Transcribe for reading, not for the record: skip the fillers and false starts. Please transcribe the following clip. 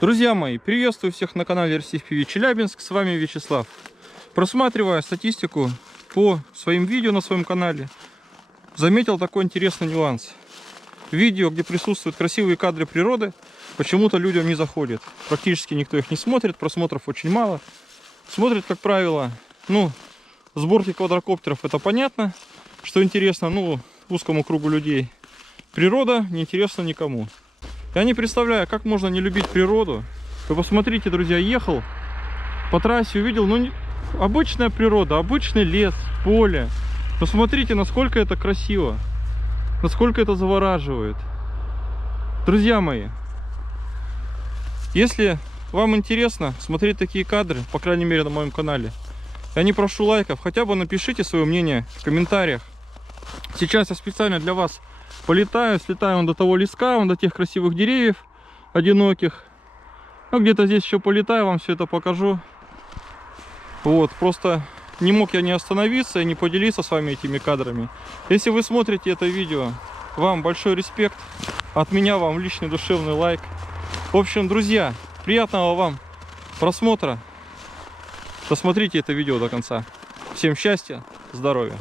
Друзья мои, приветствую всех на канале RCFPV Челябинск, с вами Вячеслав. Просматривая статистику по своим видео на своем канале, заметил такой интересный нюанс. Видео, где присутствуют красивые кадры природы, почему-то людям не заходит. Практически никто их не смотрит, просмотров очень мало. Смотрят, как правило, сборки квадрокоптеров, это понятно, что интересно, узкому кругу людей. Природа не интересна никому. Я не представляю, как можно не любить природу. Вы посмотрите, друзья, ехал по трассе, увидел, обычная природа, обычный лес, поле. Посмотрите, насколько это красиво, насколько это завораживает. Друзья мои, если вам интересно смотреть такие кадры, по крайней мере на моем канале, я не прошу лайков, хотя бы напишите свое мнение в комментариях. Сейчас я специально для вас полетаю, слетаю до того леска, до тех красивых деревьев одиноких. Где-то здесь еще полетаю, вам все это покажу. Вот, просто не мог я не остановиться и не поделиться с вами этими кадрами. Если вы смотрите это видео, вам большой респект. От меня вам личный душевный лайк. В общем, друзья, приятного вам просмотра. Досмотрите это видео до конца. Всем счастья, здоровья.